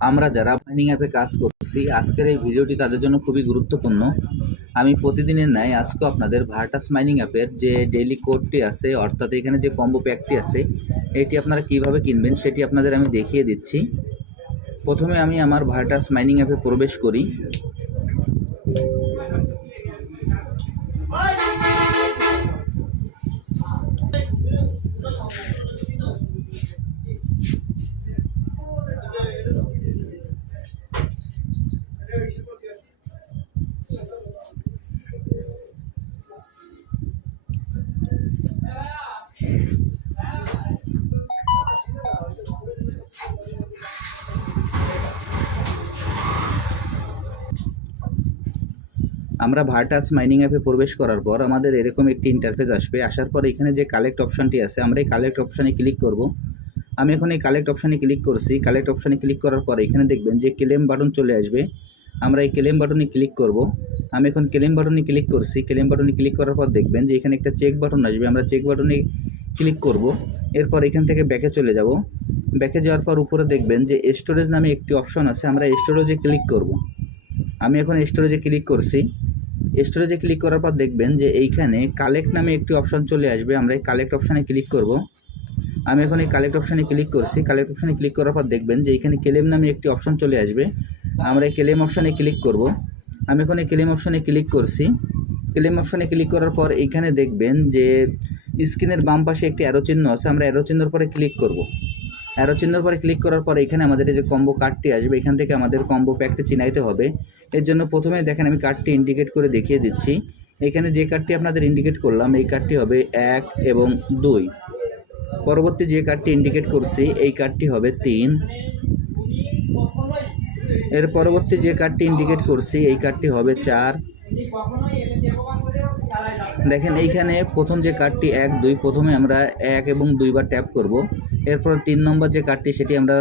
আমরা যারা মাইনিং অ্যাপে কাজ করছি, আজকের এই ভিডিওটি তাদের জন্য খুবই গুরুত্বপূর্ণ। আমি প্রতিদিনের ন্যায় আজকে আপনাদের ভার্টাস মাইনিং অ্যাপের যে ডেলি কোডটি আছে, অর্থাৎ এখানে যে কম্বো প্যাকটি আছে, এটি আপনারা কীভাবে কিনবেন সেটি আপনাদের আমি দেখিয়ে দিচ্ছি। প্রথমে আমি আমার ভার্টাস মাইনিং অ্যাপে প্রবেশ করি। আমরা ভার্টাস মাইনিং অ্যাপে প্রবেশ করার পর আমাদের এরকম একটি ইন্টারফেস আসবে। আসার পর এখানে যে কালেক্ট অপশানটি আছে, আমরা এই কালেক্ট অপশানে ক্লিক করব। আমি এখন এই কালেক্ট অপশানে ক্লিক করছি। কালেক্ট অপশানে ক্লিক করার পর এখানে দেখবেন যে ক্লেম বাটন চলে আসবে। আমরা এই ক্লেম বাটনে ক্লিক করব আমি এখন ক্লেম বাটনে ক্লিক করছি ক্লেম বাটনে ক্লিক করার পর দেখবেন যে এখানে একটা চেক বাটন আসবে আমরা চেক বাটনে ক্লিক করব এরপর এখান থেকে ব্যাকে চলে যাব ব্যাকে যাওয়ার পর উপরে দেখবেন যে স্টোরেজ নামে একটি অপশন আছে আমরা স্টোরেজে ক্লিক করব আমি এখন স্টোরেজে ক্লিক করছি স্টোরেজে ক্লিক করার পর দেখবেন যে এইখানে কালেক্ট নামে একটি অপশন চলে আসবে আমরা এই কালেক্ট অপশানে ক্লিক করব আমি এখন এই কালেক্ট অপশানে ক্লিক করছি কালেক্ট অপশানে ক্লিক করার পর দেখবেন যে এইখানে ক্লেম নামে একটি অপশন চলে আসবে আমরা এই ক্লেম অপশানে ক্লিক করব। আমি এখন ক্লেম অপশানে ক্লিক করছি। ক্লেম অপশানে ক্লিক করার পর এইখানে দেখবেন যে স্ক্রিনের বাম পাশে একটি অ্যারো চিহ্ন আছে। আমরা অ্যারো চিহ্নর পরে ক্লিক করব। অ্যারো চিহ্নর পরে ক্লিক করার পর এখানে আমাদের যে কম্বো কার্ডটি আসবে, এখান থেকে আমাদের কম্বো প্যাকটি চিনাইতে হবে। এর জন্য প্রথমে দেখেন আমি কার্ডটি ইন্ডিকেট করে দেখিয়ে দিচ্ছি। এখানে যে কার্ডটি আপনাদের ইন্ডিকেট করলাম, এই কার্ডটি হবে এক এবং দুই। পরবর্তী যে কার্ডটি ইন্ডিকেট করছি, এই কার্ডটি হবে তিন। এর পরবর্তী যে কার্ডটি ইন্ডিকেট করছি, এই কার্ডটি হবে চার। দেখেন, এইখানে প্রথম যে কার্ডটি এক, দুই, প্রথমে আমরা এক এবং দুইবার ট্যাপ করব। এরপর তিন নম্বর যে কার্ডটি, সেটি আমরা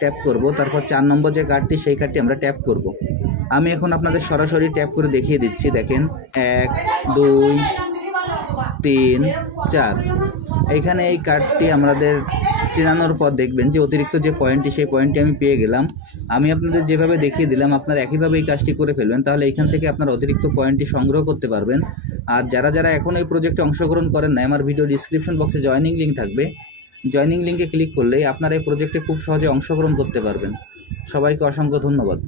ট্যাপ করব। তারপর চার নম্বর যে কার্ডটি, সেই কার্ডটি আমরা ট্যাপ করব। আমি এখন আপনাদের সরাসরি ট্যাপ করে দেখিয়ে দিচ্ছি, দেখেন। এক, দুই, তিন, চার। এইখানে এই কার্ডটি আমাদের চেনানোর পর দেখবেন যে অতিরিক্ত যে পয়েন্টটি সেই পয়েন্টটি আমি পেয়ে গেলাম। আমি আপনাদের যেভাবে দেখিয়ে দিলাম, আপনারা একইভাবে এই কাজটি করে ফেলবেন, তাহলে এখান থেকে আপনারা অতিরিক্ত পয়েন্টটি সংগ্রহ করতে পারবেন। আর যারা যারা এখন এই প্রজেক্টে অংশগ্রহণ করেন না আমার ভিডিও ডিসক্রিপশন বক্সে জয়নিং লিঙ্ক থাকবে। জয়নিং লিঙ্কে ক্লিক করলেই আপনারা এই প্রজেক্টে খুব সহজে অংশগ্রহণ করতে পারবেন। সবাইকে অসংখ্য ধন্যবাদ।